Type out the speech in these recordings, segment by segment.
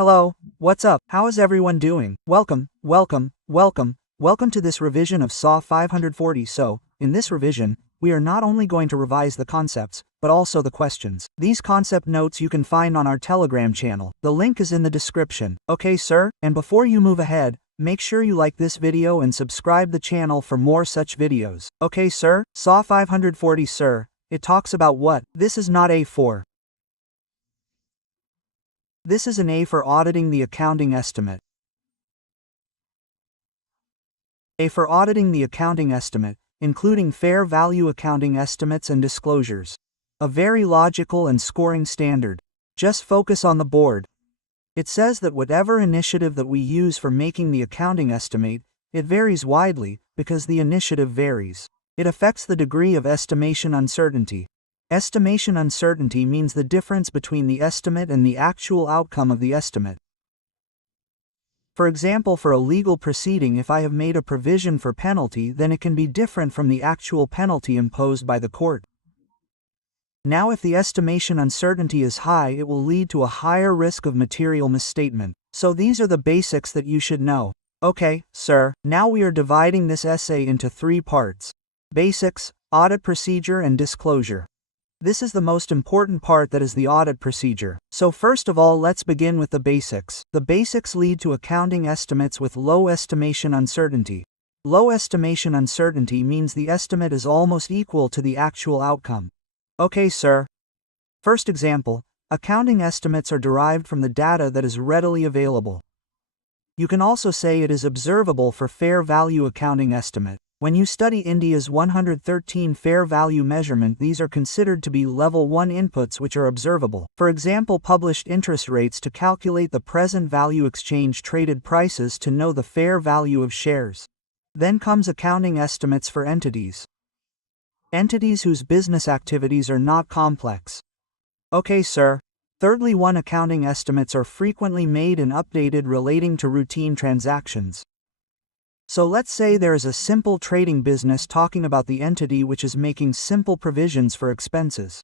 Hello, what's up? How is everyone doing? Welcome to this revision of SAW 540. So, in this revision, we are not only going to revise the concepts, but also the questions. These concept notes you can find on our Telegram channel. The link is in the description. Okay, sir? And before you move ahead, make sure you like this video and subscribe the channel for more such videos. Okay, sir? SAW 540, sir. It talks about what? This is not A4. This is an A for auditing the accounting estimate. A for auditing the accounting estimate, including fair value accounting estimates and disclosures. A very logical and scoring standard. Just focus on the board. It says that whatever initiative that we use for making the accounting estimate, it varies widely, because the initiative varies. It affects the degree of estimation uncertainty. Estimation uncertainty means the difference between the estimate and the actual outcome of the estimate. For example, for a legal proceeding, if I have made a provision for penalty, then it can be different from the actual penalty imposed by the court. Now, if the estimation uncertainty is high, it will lead to a higher risk of material misstatement. So these are the basics that you should know. Okay, sir, now we are dividing this essay into 3 parts. Basics, audit procedure, and disclosure. This is the most important part, that is the audit procedure. So first of all, let's begin with the basics. The basics lead to accounting estimates with low estimation uncertainty. Low estimation uncertainty means the estimate is almost equal to the actual outcome. Okay, sir. First example, accounting estimates are derived from the data that is readily available. You can also say it is observable for fair value accounting estimate. When you study India's 113 fair value measurement, these are considered to be level 1 inputs which are observable. For example, published interest rates to calculate the present value exchange traded prices to know the fair value of shares. Then comes accounting estimates for entities. Entities whose business activities are not complex. Okay, sir. Thirdly, accounting estimates are frequently made and updated relating to routine transactions. So let's say there is a simple trading business talking about the entity which is making simple provisions for expenses.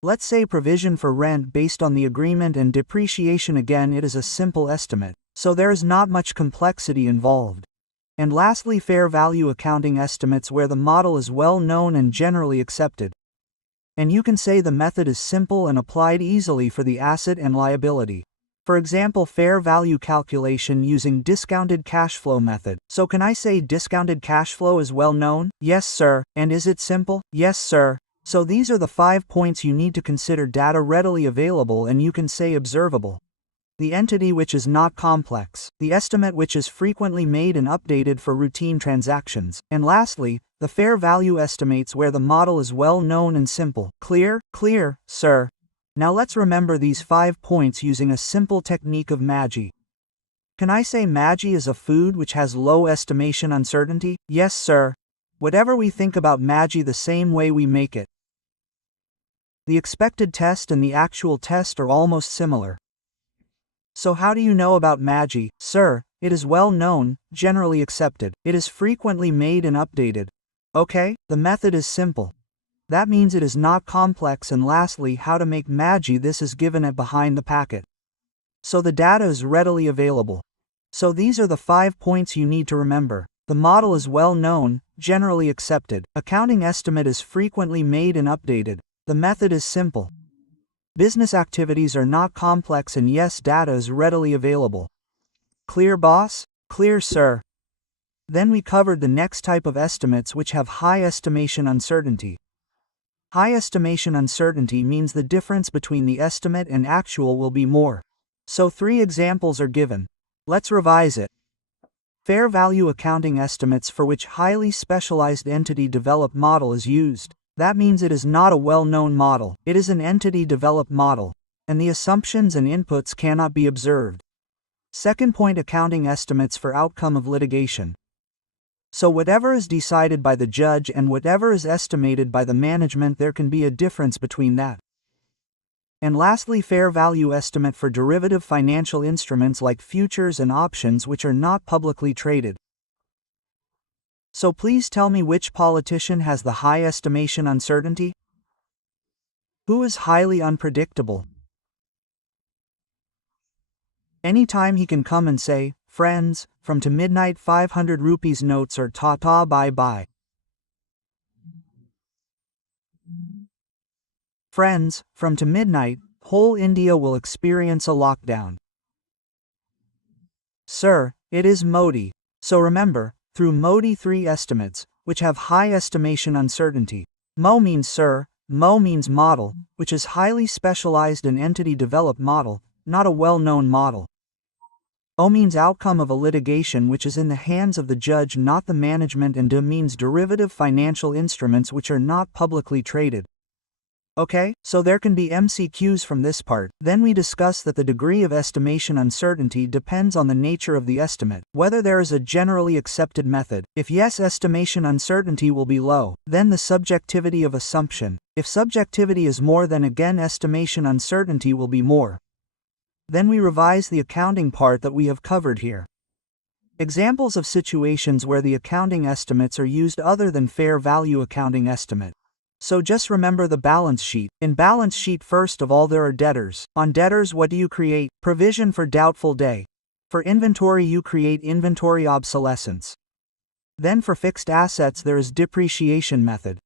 Let's say provision for rent based on the agreement and depreciation. Again, it is a simple estimate, so there is not much complexity involved. And lastly, fair value accounting estimates, where the model is well known and generally accepted. And you can say the method is simple and applied easily for the asset and liability. For example, fair value calculation using discounted cash flow method. So can I say discounted cash flow is well known? Yes, sir. And is it simple? Yes, sir. So these are the 5 points you need to consider: data readily available, and you can say observable. The entity which is not complex. The estimate which is frequently made and updated for routine transactions. And lastly, the fair value estimates, where the model is well known and simple. Clear? Clear, sir. Now let's remember these 5 points using a simple technique of Maggi. Can I say Maggi is a food which has low estimation uncertainty? Yes, sir. Whatever we think about Maggi, the same way we make it. The expected test and the actual test are almost similar. So how do you know about Maggi? Sir, it is well known, generally accepted. It is frequently made and updated. Okay, the method is simple. That means it is not complex. And lastly, how to make Maggi. This is given at behind the packet. So the data is readily available. So these are the 5 points you need to remember. The model is well known, generally accepted. Accounting estimate is frequently made and updated. The method is simple. Business activities are not complex, and yes, data is readily available. Clear, boss? Clear, sir. Then we covered the next type of estimates which have high estimation uncertainty. High estimation uncertainty means the difference between the estimate and actual will be more. So 3 examples are given. Let's revise it. Fair value accounting estimates for which highly specialized entity developed model is used. That means it is not a well-known model. It is an entity developed model, and the assumptions and inputs cannot be observed. Second point, accounting estimates for outcome of litigation. So whatever is decided by the judge and whatever is estimated by the management, there can be a difference between that. And lastly, fair value estimate for derivative financial instruments like futures and options which are not publicly traded. So please tell me, which politician has the high estimation uncertainty? Who is highly unpredictable? Anytime he can come and say, "Friends, from to midnight 500 rupees notes or ta-ta bye-bye." Friends, from to midnight, whole India will experience a lockdown. Sir, it is Modi. So remember, through Modi 3 estimates, which have high estimation uncertainty. Mo means sir, Mo means model, which is highly specialized and entity developed model, not a well-known model. O means outcome of a litigation which is in the hands of the judge, not the management, and D means derivative financial instruments which are not publicly traded. Okay, so there can be MCQs from this part. Then we discuss that the degree of estimation uncertainty depends on the nature of the estimate, whether there is a generally accepted method. If yes, estimation uncertainty will be low. Then the subjectivity of assumption. If subjectivity is more, then again estimation uncertainty will be more. Then we revise the accounting part that we have covered here. Examples of situations where the accounting estimates are used other than fair value accounting estimate. So just remember the balance sheet. In balance sheet, first of all, there are debtors. On debtors, what do you create? Provision for doubtful day. For inventory, you create inventory obsolescence. Then for fixed assets, there is depreciation method.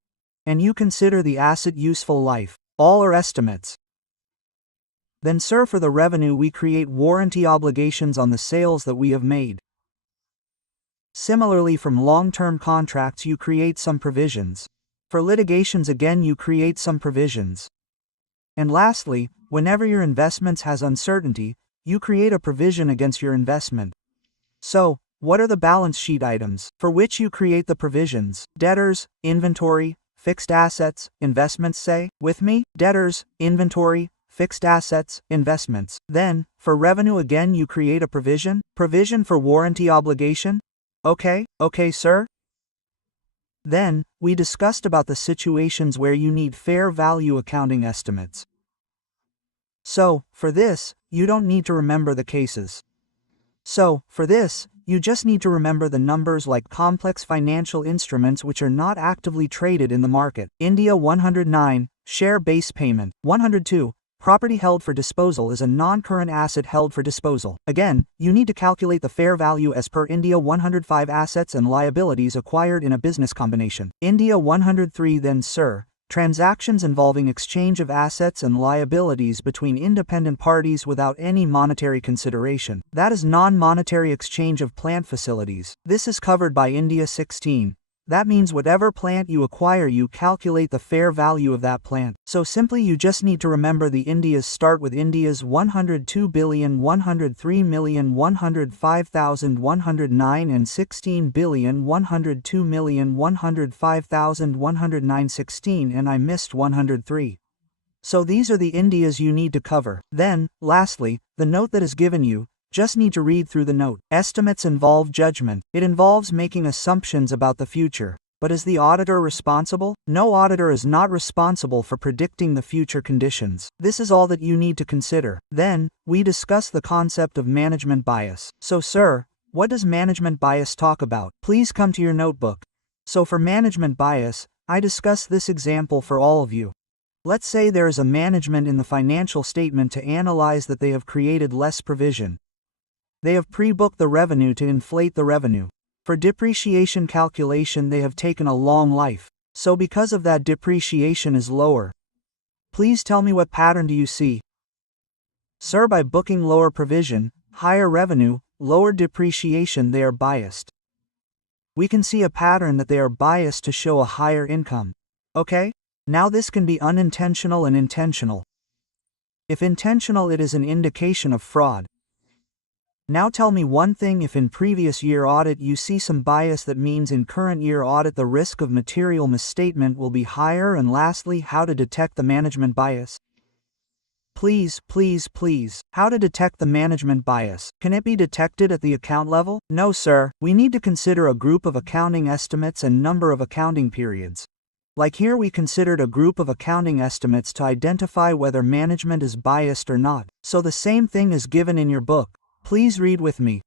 And you consider the asset useful life. All are estimates. Then sir, for the revenue, we create warranty obligations on the sales that we have made. Similarly, from long-term contracts, you create some provisions. For litigations, again, you create some provisions. And lastly, whenever your investments has uncertainty, you create a provision against your investment. So, what are the balance sheet items for which you create the provisions? Debtors, inventory, fixed assets, investments. Say with me, debtors, inventory, fixed assets, investments. Then, for revenue, again, you create a provision for warranty obligation. Okay, sir? Then, we discussed about the situations where you need fair value accounting estimates. So, for this, you don't need to remember the cases. So, for this, you just need to remember the numbers like complex financial instruments which are not actively traded in the market. India 109, share-based payment. 102, property held for disposal is a non-current asset held for disposal. Again, you need to calculate the fair value as per India 105, assets and liabilities acquired in a business combination. India 103, then sir, transactions involving exchange of assets and liabilities between independent parties without any monetary consideration. That is non-monetary exchange of plant facilities. This is covered by India 16. That means whatever plant you acquire, you calculate the fair value of that plant. So simply you just need to remember the Indias. Start with India's 102,103,105,109 and 16,102,105,109 and I missed 103. So these are the Indias you need to cover. Then, lastly, the note that is given you. Just need to read through the note. Estimates involve judgment. It involves making assumptions about the future. But is the auditor responsible? No, auditor is not responsible for predicting the future conditions. This is all that you need to consider. Then, we discuss the concept of management bias. So sir, what does management bias talk about? Please come to your notebook. So for management bias, I discuss this example for all of you. Let's say there is a management in the financial statement to analyze that they have created less provision. They have pre-booked the revenue to inflate the revenue. For depreciation calculation, they have taken a long life. So because of that, depreciation is lower. Please tell me, what pattern do you see? Sir, by booking lower provision, higher revenue, lower depreciation, they are biased. We can see a pattern that they are biased to show a higher income. Okay? Now this can be unintentional and intentional. If intentional, it is an indication of fraud. Now tell me one thing, if in previous year audit you see some bias, that means in current year audit the risk of material misstatement will be higher. And lastly, how to detect the management bias? Please, how to detect the management bias? Can it be detected at the account level? No sir, we need to consider a group of accounting estimates and number of accounting periods. Like here we considered a group of accounting estimates to identify whether management is biased or not. So the same thing is given in your book. Please read with me.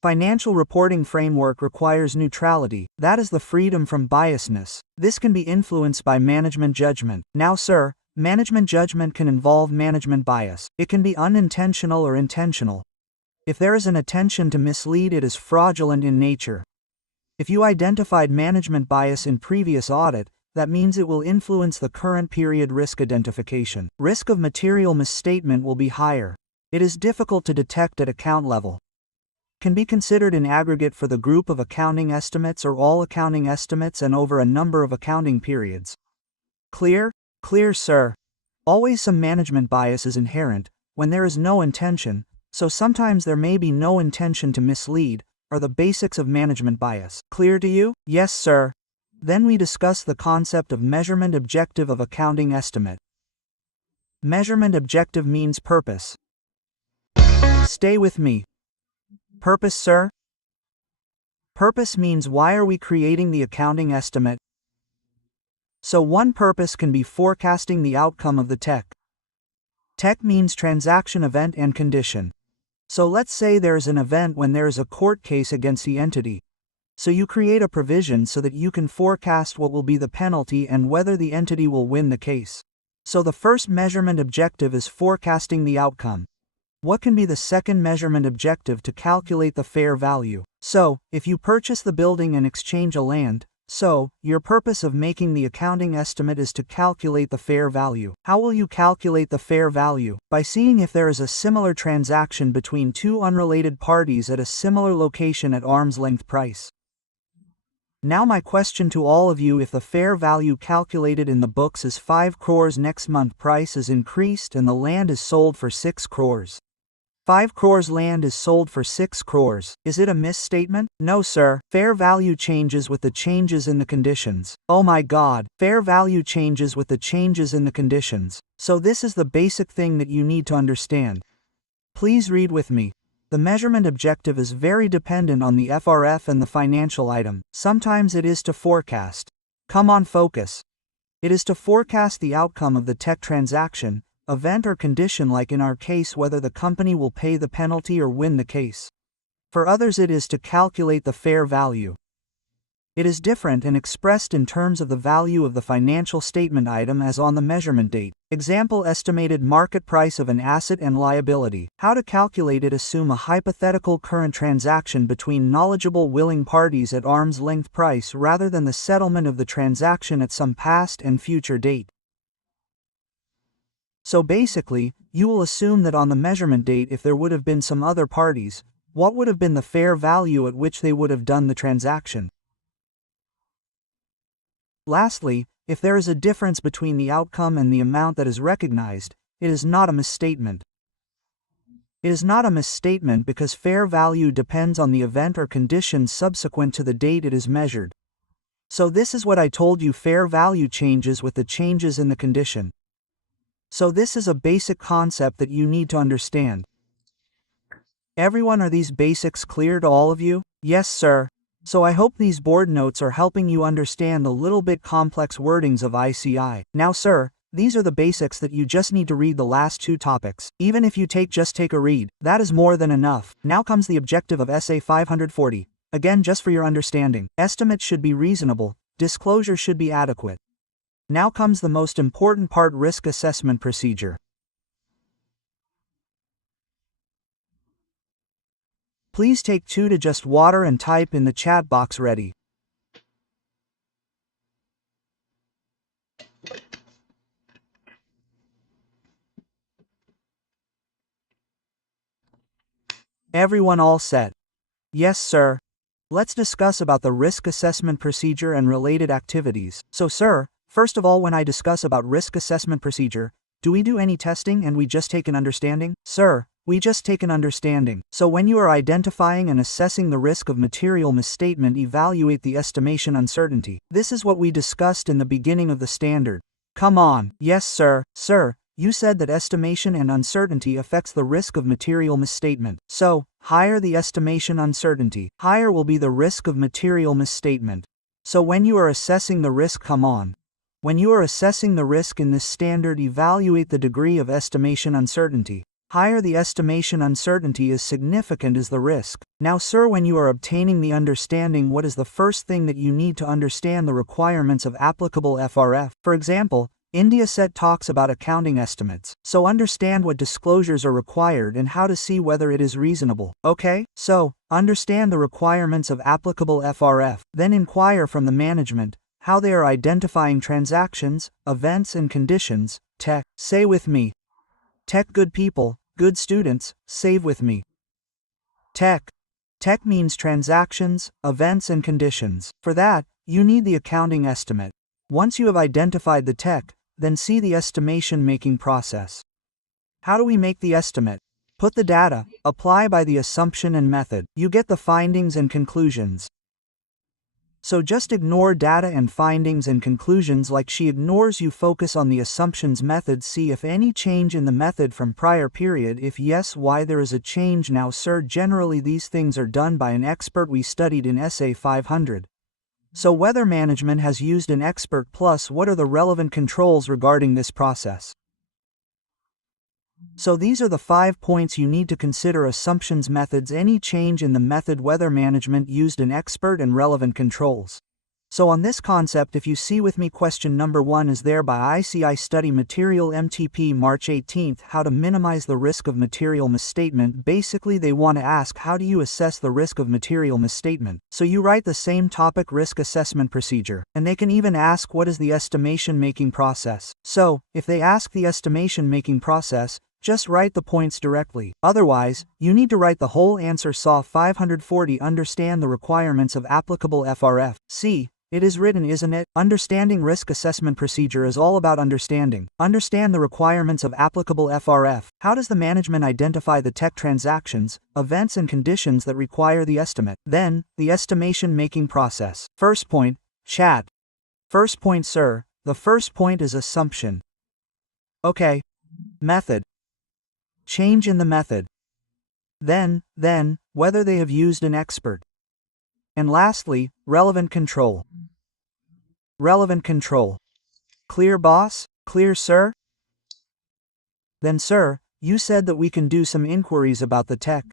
Financial reporting framework requires neutrality, that is the freedom from biasness. This can be influenced by management judgment. Now sir, management judgment can involve management bias. It can be unintentional or intentional. If there is an intention to mislead, it is fraudulent in nature. If you identified management bias in previous audit, that means it will influence the current period risk identification. Risk of material misstatement will be higher. It is difficult to detect at account level. Can be considered in aggregate for the group of accounting estimates or all accounting estimates and over a number of accounting periods. Clear? Clear, sir. Always some management bias is inherent, when there is no intention, so sometimes there may be no intention to mislead, are the basics of management bias. Clear to you? Yes, sir. Then we discuss the concept of measurement objective of accounting estimate. Measurement objective means purpose. Stay with me. Purpose, sir? Purpose means why are we creating the accounting estimate? So one purpose can be forecasting the outcome of the tech. Tech means transaction event and condition. So let's say there is an event when there is a court case against the entity. So you create a provision so that you can forecast what will be the penalty and whether the entity will win the case. So the first measurement objective is forecasting the outcome. What can be the second measurement objective to calculate the fair value? So, if you purchase the building and exchange a land, your purpose of making the accounting estimate is to calculate the fair value. How will you calculate the fair value? By seeing if there is a similar transaction between two unrelated parties at a similar location at arm's length price. Now my question to all of you, if the fair value calculated in the books is 5 crores, next month price is increased and the land is sold for 6 crores. 5 crores land is sold for 6 crores. Is it a misstatement? No, sir. Fair value changes with the changes in the conditions. Oh my God. Fair value changes with the changes in the conditions. So this is the basic thing that you need to understand. Please read with me. The measurement objective is very dependent on the FRF and the financial item. Sometimes it is to forecast. Come on, focus. It is to forecast the outcome of the tech transaction, event or condition, like in our case whether the company will pay the penalty or win the case. For others it is to calculate the fair value. It is different and expressed in terms of the value of the financial statement item as on the measurement date. Example: estimated market price of an asset and liability. How to calculate it? Assume a hypothetical current transaction between knowledgeable willing parties at arm's length price rather than the settlement of the transaction at some past and future date. So basically, you will assume that on the measurement date, if there would have been some other parties, what would have been the fair value at which they would have done the transaction? Lastly, if there is a difference between the outcome and the amount that is recognized, it is not a misstatement. It is not a misstatement because fair value depends on the event or condition subsequent to the date it is measured. So this is what I told you: fair value changes with the changes in the condition. So this is a basic concept that you need to understand. Everyone, are these basics clear to all of you? Yes, sir. So I hope these board notes are helping you understand the little bit complex wordings of ICI. Now, sir, these are the basics that you just need to read the last 2 topics. Even if you just take a read, that is more than enough. Now comes the objective of Essay 540. Again, just for your understanding, estimates should be reasonable, disclosure should be adequate. Now comes the most important part: risk assessment procedure. Please take 2 to just water and type in the chat box ready. Everyone all set? Yes, sir. Let's discuss about the risk assessment procedure and related activities. So, sir, first of all, when I discuss about risk assessment procedure, do we do any testing and we just take an understanding? Sir, we just take an understanding. So when you are identifying and assessing the risk of material misstatement, evaluate the estimation uncertainty. This is what we discussed in the beginning of the standard. Come on. Yes, sir. Sir, you said that estimation and uncertainty affects the risk of material misstatement. So, higher the estimation uncertainty, higher will be the risk of material misstatement. So when you are assessing the risk, come on. When you are assessing the risk in this standard, evaluate the degree of estimation uncertainty. Higher the estimation uncertainty is significant is the risk. Now, sir, when you are obtaining the understanding, what is the first thing that you need to understand? The requirements of applicable FRF. For example, India set talks about accounting estimates, so understand what disclosures are required and how to see whether it is reasonable. Okay? So, understand the requirements of applicable FRF, then inquire from the management how they are identifying transactions, events and conditions. Tech, say with me. Tech good people, good students, save with me. Tech. Tech means transactions, events and conditions. For that, you need the accounting estimate. Once you have identified the tech, then see the estimation making process. How do we make the estimate? Put the data, apply by the assumption and method. You get the findings and conclusions. So just ignore data and findings and conclusions like she ignores. You focus on the assumptions method. See if any change in the method from prior period. If yes, why there is a change now, sir. Generally these things are done by an expert. We studied in SA 500. So whether management has used an expert, plus what are the relevant controls regarding this process. So these are the 5 points you need to consider: assumptions, methods, any change in the method, whether management used an expert, and relevant controls. So on this concept, if you see with me, question number 1 is there by ICI Study Material MTP March 18th, how to minimize the risk of material misstatement. Basically they want to ask how do you assess the risk of material misstatement. So you write the same topic, risk assessment procedure, and they can even ask what is the estimation making process. So if they ask the estimation making process, just write the points directly. Otherwise, you need to write the whole answer. SAW 540. Understand the requirements of applicable FRF. See, it is written, isn't it? Understanding risk assessment procedure is all about understanding. Understand the requirements of applicable FRF. How does the management identify the tech transactions, events and conditions that require the estimate? Then, the estimation making process. First point, chat. First point, sir. The first point is assumption. Okay. Method. Change in the method. Then, whether they have used an expert. And lastly, relevant control. Relevant control. Clear, boss? Clear, sir? Then, sir, you said that we can do some inquiries about the tech.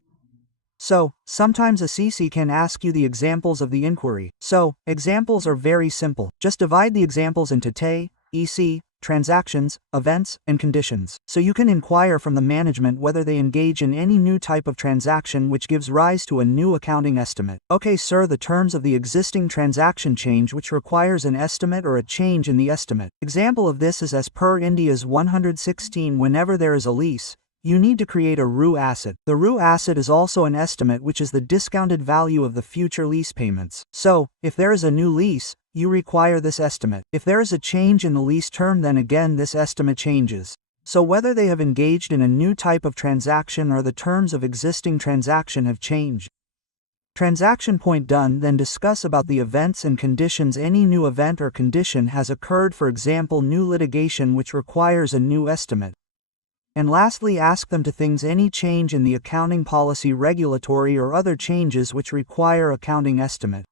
So, sometimes a CC can ask you the examples of the inquiry. So, examples are very simple. Just divide the examples into TE, EC, transactions, events, and conditions. So you can inquire from the management whether they engage in any new type of transaction which gives rise to a new accounting estimate. Okay, sir, the terms of the existing transaction change which requires an estimate or a change in the estimate. Example of this is as per India's 116. Whenever there is a lease, you need to create a RU asset. The RU asset is also an estimate, which is the discounted value of the future lease payments. So, if there is a new lease, you require this estimate. If there is a change in the lease term, then again this estimate changes. So whether they have engaged in a new type of transaction or the terms of existing transaction have changed. Transaction point done. Then discuss about the events and conditions. Any new event or condition has occurred, for example new litigation which requires a new estimate. And lastly, ask them to things any change in the accounting policy, regulatory or other changes which require accounting estimate.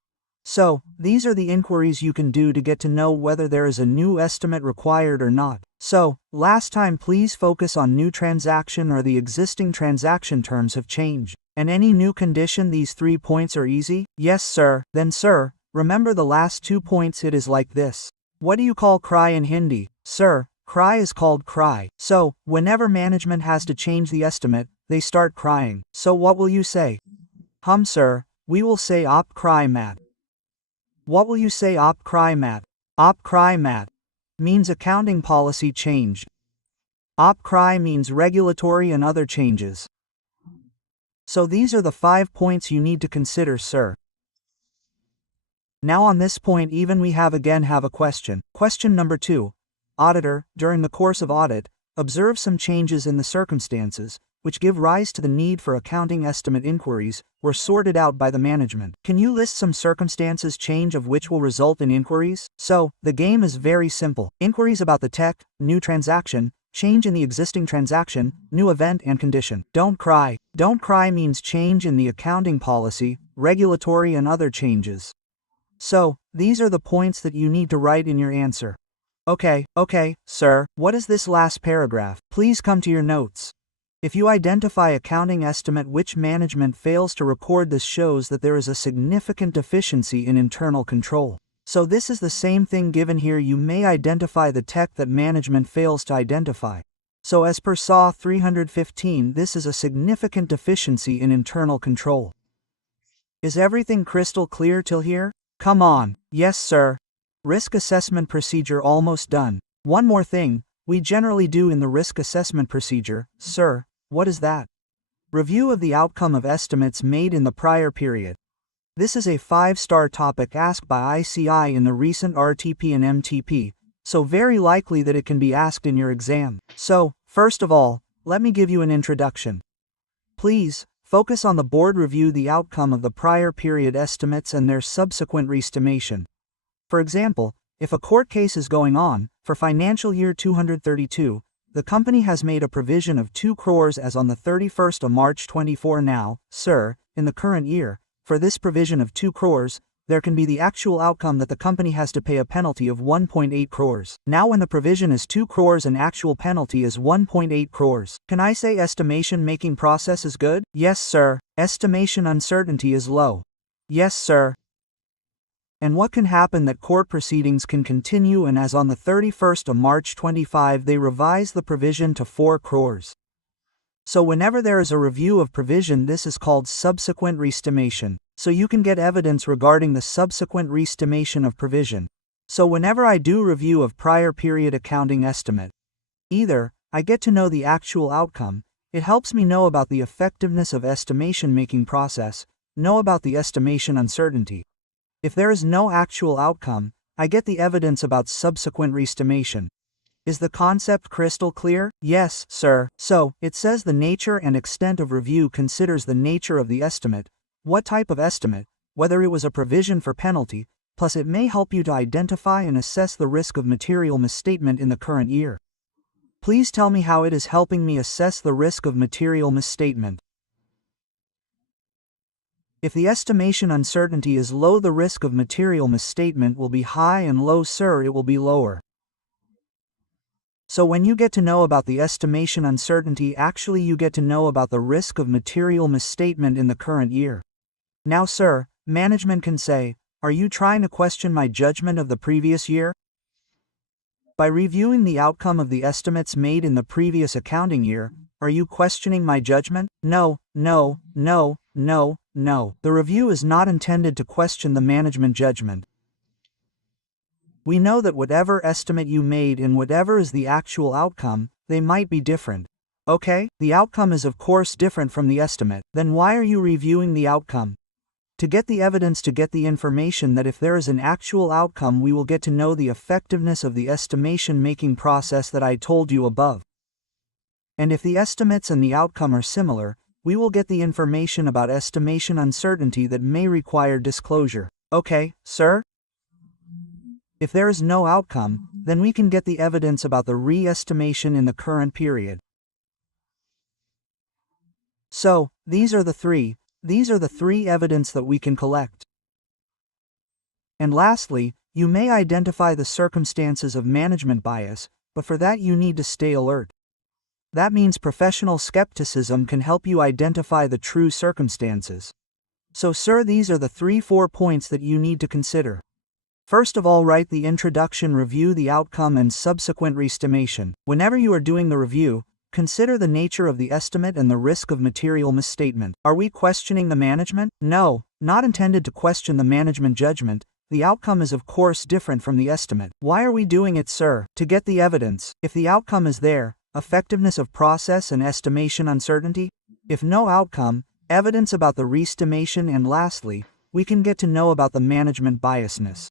So, these are the inquiries you can do to get to know whether there is a new estimate required or not. So, last time please focus on new transaction or the existing transaction terms have changed. And any new condition. These 3 points are easy? Yes, sir. Then, sir, remember the last 2 points. It is like this. What do you call cry in Hindi? Sir, cry is called cry. So, whenever management has to change the estimate, they start crying. So what will you say? Sir, we will say op cry mat. What will you say? Op cry mat. Op cry mat means accounting policy changed. Op cry means regulatory and other changes. So these are the 5 points you need to consider, sir. Now on this point even we have a question. Question number 2. Auditor, during the course of audit, observe some changes in the circumstances, which give rise to the need for accounting estimate inquiries, were sorted out by the management. Can you list some circumstances change of which will result in inquiries? So, the game is very simple. Inquiries about the tech, new transaction, change in the existing transaction, new event and condition. Don't cry. Don't cry means change in the accounting policy, regulatory and other changes. So, these are the points that you need to write in your answer. Okay, sir, what is this last paragraph? Please come to your notes. If you identify accounting estimate which management fails to record, this shows that there is a significant deficiency in internal control. So this is the same thing given here. You may identify the tech that management fails to identify. So as per SAW 315, this is a significant deficiency in internal control. Is everything crystal clear till here? Come on. Yes, sir. Risk assessment procedure almost done. One more thing, we generally do in the risk assessment procedure, sir. What is that? Review of the outcome of estimates made in the prior period. This is a 5-star topic asked by ICI in the recent RTP and MTP, so very likely that it can be asked in your exam. So, first of all, let me give you an introduction. Please, focus on the board review the outcome of the prior period estimates and their subsequent re-estimation. For example, if a court case is going on, for financial year 232, the company has made a provision of 2 crores as on the 31st of March 24 now, sir, in the current year, for this provision of 2 crores, there can be the actual outcome that the company has to pay a penalty of 1.8 crores. Now when the provision is 2 crores and actual penalty is 1.8 crores, can I say estimation making process is good? Yes, sir. Estimation uncertainty is low. Yes, sir. And what can happen that court proceedings can continue, and as on the 31st of March 25 they revise the provision to 4 crores. So whenever there is a review of provision, this is called subsequent re-estimation. So you can get evidence regarding the subsequent re-estimation of provision. So whenever I do review of prior period accounting estimate, either I get to know the actual outcome, it helps me know about the effectiveness of estimation making process, know about the estimation uncertainty. If there is no actual outcome, I get the evidence about subsequent re-estimation. Is the concept crystal clear? Yes, sir. So, it says the nature and extent of review considers the nature of the estimate, what type of estimate, whether it was a provision for penalty, plus it may help you to identify and assess the risk of material misstatement in the current year. Please tell me how it is helping me assess the risk of material misstatement. If the estimation uncertainty is low, the risk of material misstatement will be high, and low, sir, it will be lower. So when you get to know about the estimation uncertainty, actually you get to know about the risk of material misstatement in the current year. Now, sir, management can say, are you trying to question my judgment of the previous year? By reviewing the outcome of the estimates made in the previous accounting year, are you questioning my judgment? No, no, no, no, no. The review is not intended to question the management judgment. We know that whatever estimate you made and whatever is the actual outcome, they might be different. Okay, the outcome is of course different from the estimate. Then why are you reviewing the outcome? To get the evidence, to get the information that if there is an actual outcome, we will get to know the effectiveness of the estimation making process that I told you above. And if the estimates and the outcome are similar, we will get the information about estimation uncertainty that may require disclosure. Okay, sir? If there is no outcome, then we can get the evidence about the re-estimation in the current period. So, these are the three evidence that we can collect. And lastly, you may identify the circumstances of management bias, but for that you need to stay alert. That means professional skepticism can help you identify the true circumstances. So sir, these are the 3-4 points that you need to consider. First of all, write the introduction, review the outcome and subsequent re-estimation. Whenever you are doing the review, consider the nature of the estimate and the risk of material misstatement. Are we questioning the management? No, not intended to question the management judgment. The outcome is of course different from the estimate. Why are we doing it, sir? To get the evidence. If the outcome is there, effectiveness of process and estimation uncertainty. If no outcome, evidence about the re-estimation, and lastly, we can get to know about the management biasness.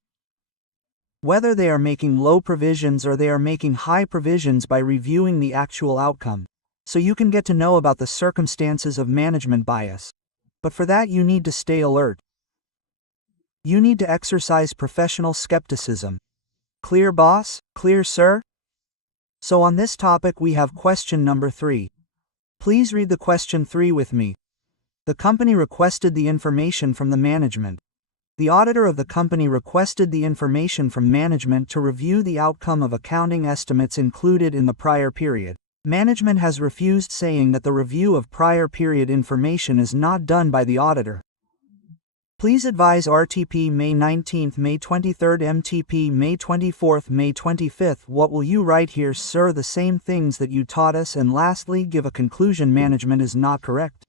Whether they are making low provisions or they are making high provisions by reviewing the actual outcome. So you can get to know about the circumstances of management bias. But for that you need to stay alert. You need to exercise professional skepticism. Clear, boss? Clear, sir? So on this topic we have question number 3. Please read the question 3 with me. The company requested the information from the management. The auditor of the company requested the information from management to review the outcome of accounting estimates included in the prior period. Management has refused, saying that the review of prior period information is not done by the auditor. Please advise RTP May 19th, May 23rd, MTP May 24th, May 25th. What will you write here, sir? The same things that you taught us, and lastly, give a conclusion. Management is not correct.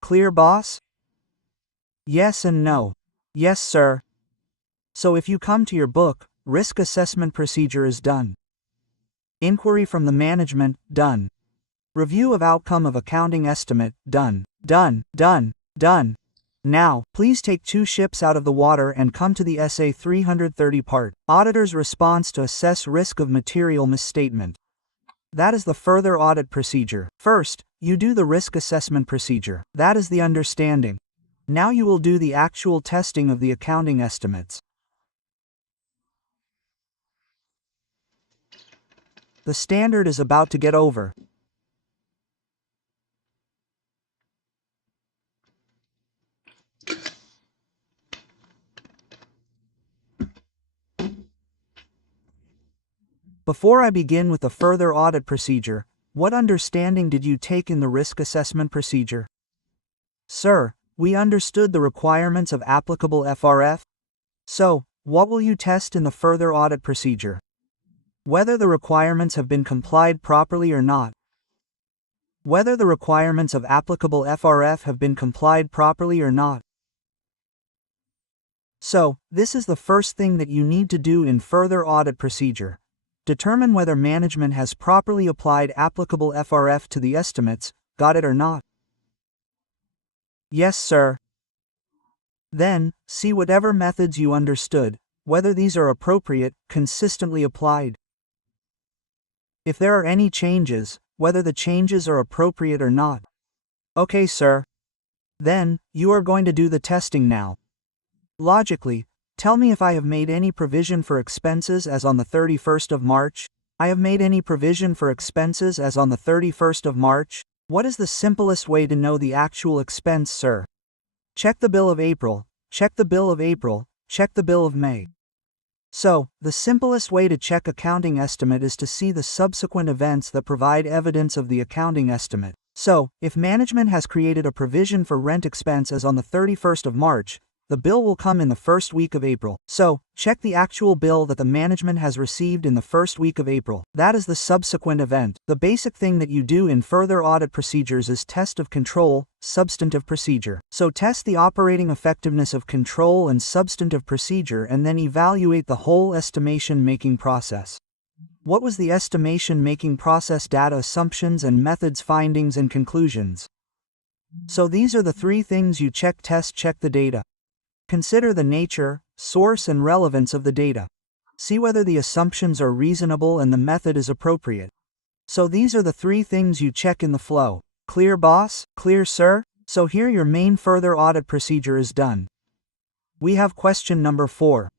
Clear, boss? Yes and no. Yes, sir. So if you come to your book, risk assessment procedure is done. Inquiry from the management, done. Review of outcome of accounting estimate, done. Done, done, done. Now, please take 2 ships out of the water and come to the essay 330 part. Auditor's response to assess risk of material misstatement. That is the further audit procedure. First, you do the risk assessment procedure. That is the understanding. Now you will do the actual testing of the accounting estimates. The standard is about to get over. Before I begin with the further audit procedure, what understanding did you take in the risk assessment procedure? Sir, we understood the requirements of applicable FRF. So, what will you test in the further audit procedure? Whether the requirements have been complied properly or not. Whether the requirements of applicable FRF have been complied properly or not. So, this is the first thing that you need to do in further audit procedure. Determine whether management has properly applied applicable FRF to the estimates. Got it or not? Yes, sir. Then, see whatever methods you understood, whether these are appropriate, consistently applied. If there are any changes, whether the changes are appropriate or not. Okay, sir. Then, you are going to do the testing now. Logically, tell me if I have made any provision for expenses as on the 31st of March. I have made any provision for expenses as on the 31st of March. What is the simplest way to know the actual expense, sir? Check the bill of April, check the bill of April, check the bill of May. So, the simplest way to check accounting estimate is to see the subsequent events that provide evidence of the accounting estimate. So, if management has created a provision for rent expense as on the 31st of March, the bill will come in the first week of April. So, check the actual bill that the management has received in the first week of April. That is the subsequent event. The basic thing that you do in further audit procedures is test of control, substantive procedure. So test the operating effectiveness of control and substantive procedure and then evaluate the whole estimation making process. What was the estimation making process? Data, assumptions and methods, findings and conclusions. So these are the 3 things you check. Test, check the data. Consider the nature, source and relevance of the data. See whether the assumptions are reasonable and the method is appropriate. So these are the 3 things you check in the flow. Clear, boss? Clear, sir? So here your main further audit procedure is done. We have question number 4.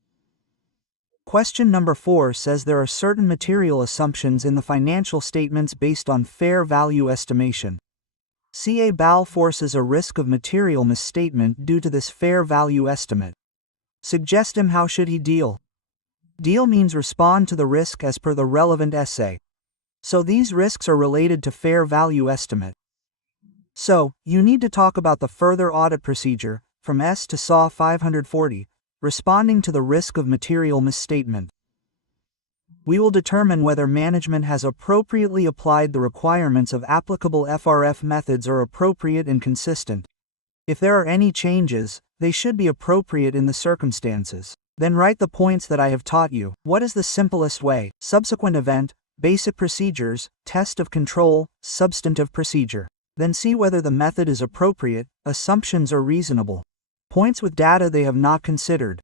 Question number 4 says there are certain material assumptions in the financial statements based on fair value estimation. CA BAL forces a risk of material misstatement due to this fair value estimate. Suggest him how should he deal. Deal means respond to the risk as per the relevant essay. So these risks are related to fair value estimate. So, you need to talk about the further audit procedure, from S to SAW 540, responding to the risk of material misstatement. We will determine whether management has appropriately applied the requirements of applicable FRF methods are appropriate and consistent. If there are any changes, they should be appropriate in the circumstances. Then write the points that I have taught you. What is the simplest way? Subsequent event, basic procedures, test of control, substantive procedure. Then see whether the method is appropriate, assumptions are reasonable. Points with data they have not considered.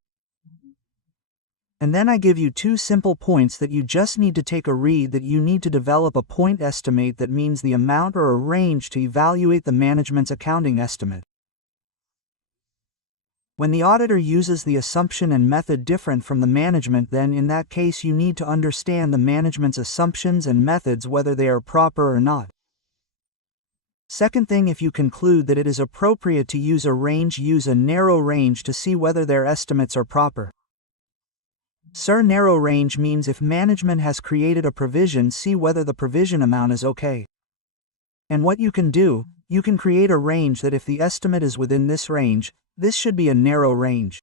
And then I give you 2 simple points that you just need to take a read, that you need to develop a point estimate that means the amount or a range to evaluate the management's accounting estimate. When the auditor uses the assumption and method different from the management, then in that case you need to understand the management's assumptions and methods whether they are proper or not. Second thing, if you conclude that it is appropriate to use a range, use a narrow range to see whether their estimates are proper. Sir, narrow range means if management has created a provision, see whether the provision amount is okay. And what you can do, you can create a range that if the estimate is within this range, this should be a narrow range.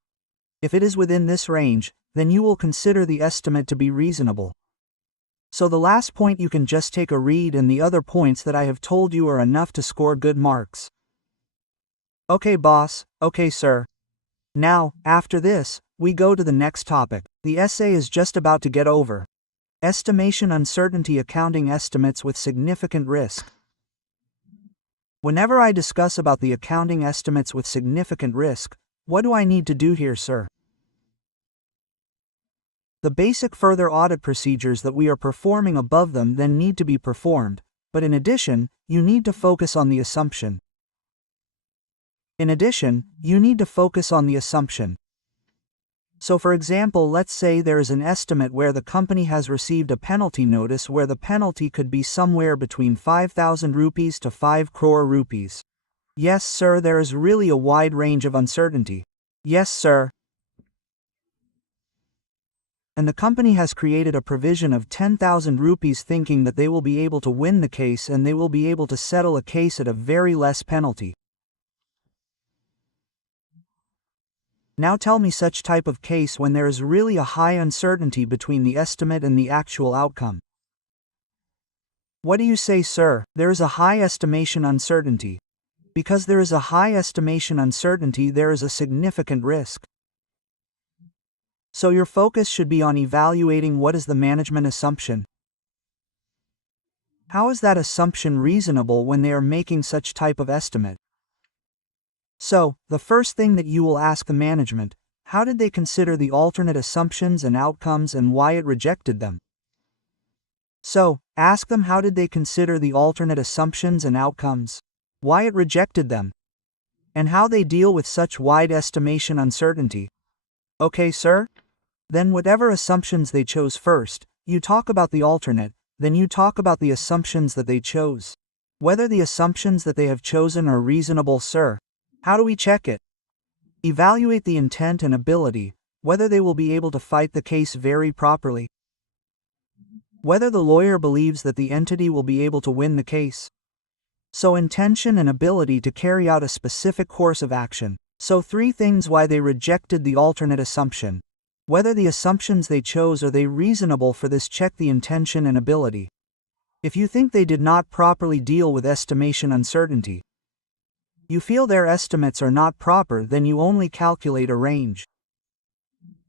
If it is within this range, then you will consider the estimate to be reasonable. So the last point you can just take a read, and the other points that I have told you are enough to score good marks. Okay boss, okay sir. Now, after this, we go to the next topic. The essay is just about to get over. Estimation uncertainty accounting estimates with significant risk. Whenever I discuss about the accounting estimates with significant risk, what do I need to do here, sir? The basic further audit procedures that we are performing above them then need to be performed, but in addition, you need to focus on the assumption. So for example, let's say there is an estimate where the company has received a penalty notice where the penalty could be somewhere between 5,000 rupees to 5 crore rupees. Yes sir, there is really a wide range of uncertainty. Yes sir. And the company has created a provision of 10,000 rupees thinking that they will be able to win the case and they will be able to settle a case at a very less penalty. Now tell me such type of case when there is really a high uncertainty between the estimate and the actual outcome. What do you say, sir? There is a high estimation uncertainty. Because there is a high estimation uncertainty, there is a significant risk. So your focus should be on evaluating what is the management assumption. How is that assumption reasonable when they are making such type of estimate? So, the first thing that you will ask the management, how did they consider the alternate assumptions and outcomes and why it rejected them? So, ask them how did they consider the alternate assumptions and outcomes, why it rejected them, and how they deal with such wide estimation uncertainty. Okay, sir? Then whatever assumptions they chose first, you talk about the alternate, then you talk about the assumptions that they chose. Whether the assumptions that they have chosen are reasonable, sir. How do we check it? Evaluate the intent and ability, whether they will be able to fight the case very properly. Whether the lawyer believes that the entity will be able to win the case. So intention and ability to carry out a specific course of action. So 3 things why they rejected the alternate assumption. Whether the assumptions they chose are they reasonable for this, check the intention and ability. If you think they did not properly deal with estimation uncertainty, you feel their estimates are not proper, then you only calculate a range.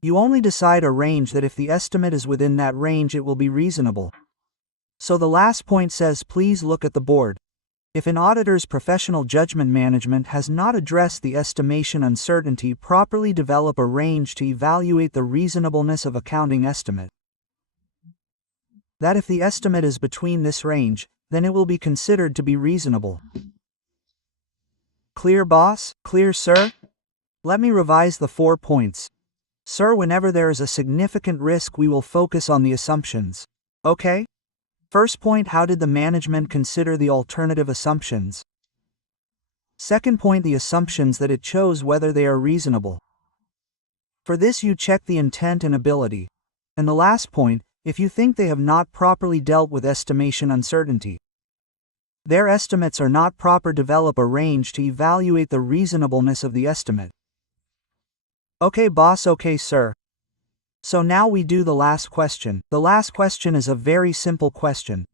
You only decide a range that if the estimate is within that range it will be reasonable. So the last point says please look at the board. If an auditor's professional judgment management has not addressed the estimation uncertainty, properly develop a range to evaluate the reasonableness of accounting estimate. That if the estimate is between this range, then it will be considered to be reasonable. Clear, boss? Clear, sir? Let me revise the 4 points. Sir, whenever there is a significant risk, we will focus on the assumptions. Okay? First point, how did the management consider the alternative assumptions? Second point, the assumptions that it chose, whether they are reasonable. For this you check the intent and ability. And the last point, if you think they have not properly dealt with estimation uncertainty. Their estimates are not proper, develop a range to evaluate the reasonableness of the estimate. Okay boss, okay sir. So now we do the last question. The last question is a very simple question.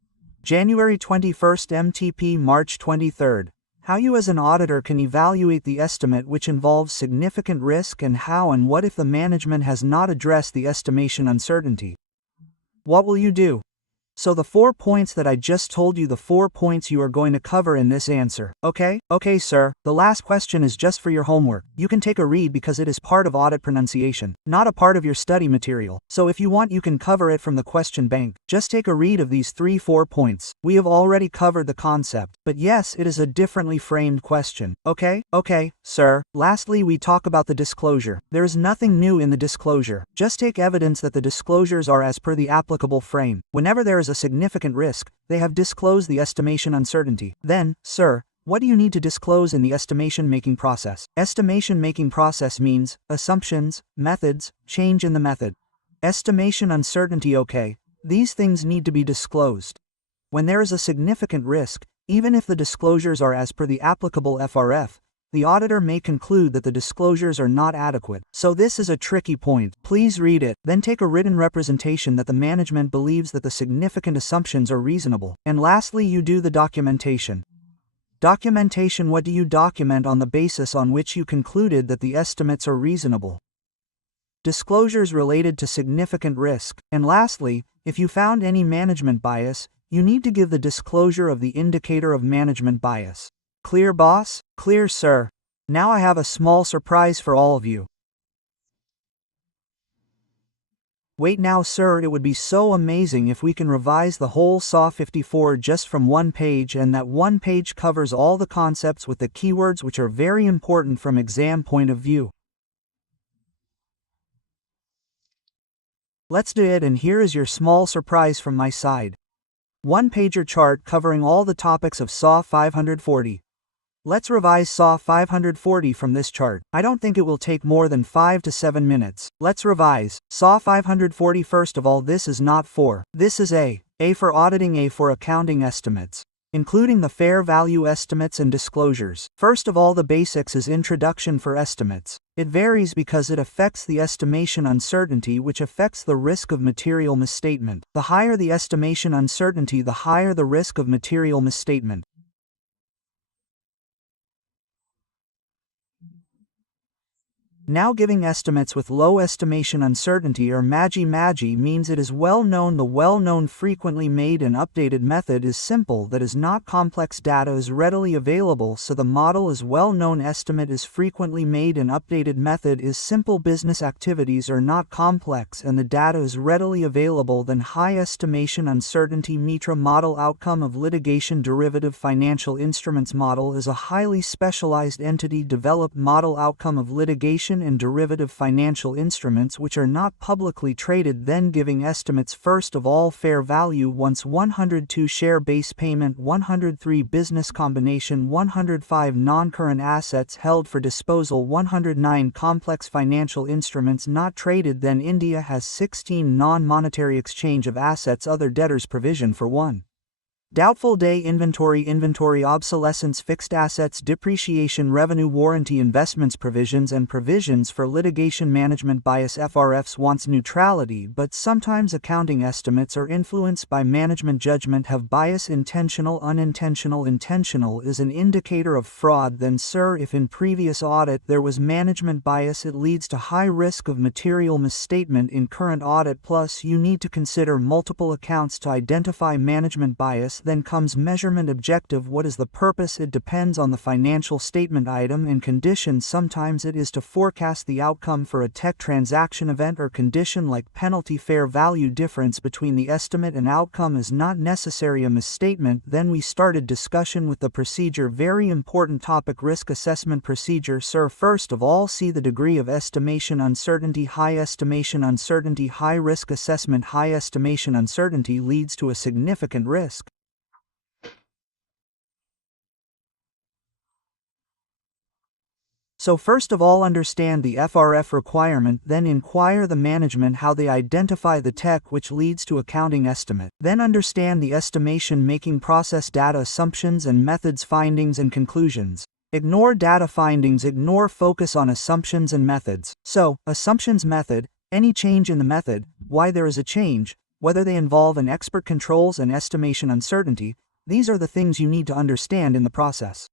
January 21st MTP March 23rd. How you as an auditor can evaluate the estimate which involves significant risk, and how and what if the management has not addressed the estimation uncertainty. What will you do? So the 4 points that I just told you, the 4 points you are going to cover in this answer. Okay? Okay sir, the last question is just for your homework. You can take a read because it is part of audit pronunciation, not a part of your study material. So if you want you can cover it from the question bank. Just take a read of these 3-4 points. We have already covered the concept, but yes, it is a differently framed question. Okay? Okay, sir. Lastly, we talk about the disclosure. There is nothing new in the disclosure. Just take evidence that the disclosures are as per the applicable frame. Whenever there is a significant risk, they have disclosed the estimation uncertainty. Then, sir, what do you need to disclose in the estimation making process? Estimation making process means assumptions, methods, change in the method. Estimation uncertainty, okay. These things need to be disclosed. When there is a significant risk, Even if the disclosures are as per the applicable FRF, the auditor may conclude that the disclosures are not adequate. So this is a tricky point. Please read it, then take a written representation that the management believes that the significant assumptions are reasonable. And lastly, you do the documentation. Documentation: what do you document on the basis on which you concluded that the estimates are reasonable? Disclosures related to significant risk. And lastly, if you found any management bias, you need to give the disclosure of the indicator of management bias. Clear, boss? Clear, sir. Now I have a small surprise for all of you. Wait now, sir, it would be so amazing if we can revise the whole SAW 54 just from one page, and that one page covers all the concepts with the keywords which are very important from exam point of view. Let's do it, and here is your small surprise from my side. One-pager chart covering all the topics of SAW 540. Let's revise SAW 540 from this chart. I don't think it will take more than 5 to 7 minutes. Let's revise SAW 540. First of all, this is not for. This is A. A for auditing, A for accounting estimates, including the fair value estimates and disclosures. First of all, the basics is introduction for estimates. It varies because it affects the estimation uncertainty, which affects the risk of material misstatement. The higher the estimation uncertainty, the higher the risk of material misstatement. Now, giving estimates with low estimation uncertainty, or MAGI means it is well known. The well-known frequently made and updated method is simple, that is not complex. Data is readily available, so the model is well known. Estimate is frequently made and updated method is simple. Business activities are not complex and the data is readily available. Then high estimation uncertainty. MITRA model, outcome of litigation. Derivative financial instruments model is a highly specialized entity developed model, outcome of litigation and derivative financial instruments which are not publicly traded. Then giving estimates. First of all, fair value. Once 102 share-based payment, 103 business combination, 105 non-current assets held for disposal, 109 complex financial instruments not traded. Then India has 16 non-monetary exchange of assets, other debtors provision for 1. Doubtful day inventory obsolescence, fixed assets, depreciation, revenue, warranty, investments, provisions, and provisions for litigation management. Bias. FRFs wants neutrality, but sometimes accounting estimates are influenced by management judgment, have bias. Intentional, unintentional. Intentional is an indicator of fraud. Then, sir, if in previous audit there was management bias, it leads to high risk of material misstatement in current audit. Plus, you need to consider multiple accounts to identify management bias. Then comes measurement objective. What is the purpose? It depends on the financial statement item and condition. Sometimes it is to forecast the outcome for a tech transaction event or condition like penalty. Fair value, difference between the estimate and outcome is not necessary a misstatement. Then we started discussion with the procedure. Very important topic, risk assessment procedure. Sir, first of all, see the degree of estimation uncertainty. High estimation uncertainty, high risk assessment. High estimation uncertainty leads to a significant risk. So first of all, understand the FRF requirement, then inquire the management how they identify the tech which leads to accounting estimate. Then understand the estimation making process, data assumptions and methods, findings and conclusions. Ignore data findings, ignore, focus on assumptions and methods. So, assumptions, method, any change in the method, why there is a change, whether they involve an expert, controls and estimation uncertainty, these are the things you need to understand in the process.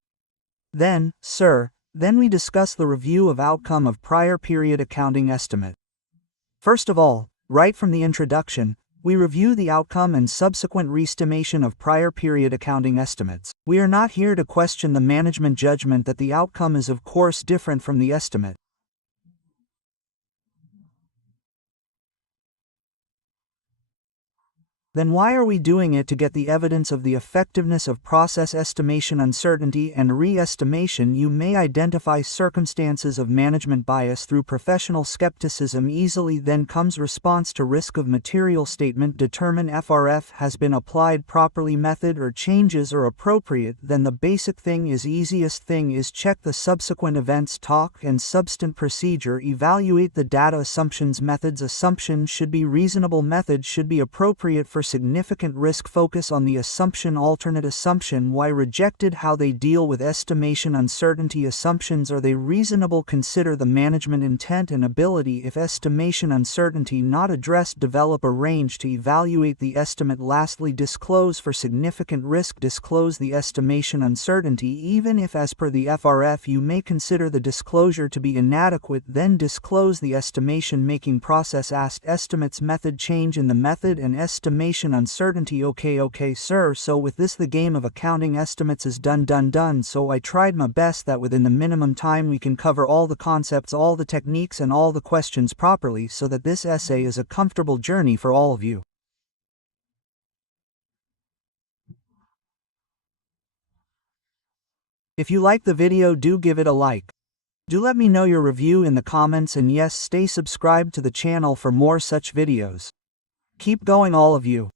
Then, sir, then we discuss the review of outcome of prior period accounting estimate. First of all, right from the introduction, we review the outcome and subsequent re-estimation of prior period accounting estimates. We are not here to question the management judgment that the outcome is of course different from the estimate. Then why are we doing it? To get the evidence of the effectiveness of process estimation uncertainty and re-estimation. You may identify circumstances of management bias through professional skepticism easily. Then comes response to risk of material statement. Determine FRF has been applied properly, method or changes are appropriate. Then the basic thing is, easiest thing is, check the subsequent events, talk and subsequent procedure. Evaluate the data assumptions, methods. Assumptions should be reasonable, methods should be appropriate for significant risk focus on the assumption alternate assumption why rejected how they deal with estimation uncertainty assumptions are they reasonable consider the management intent and ability if estimation uncertainty not addressed develop a range to evaluate the estimate lastly disclose for significant risk disclose the estimation uncertainty even if as per the FRF you may consider the disclosure to be inadequate then disclose the estimation making process asked estimates method change in the method and estimation uncertainty okay sir so with this the game of accounting estimates is done so I tried my best that within the minimum time we can cover all the concepts all the techniques and all the questions properly so that this essay is a comfortable journey for all of you. If you like the video do give it a like. Do let me know your review in the comments and yes stay subscribed to the channel for more such videos. Keep going all of you.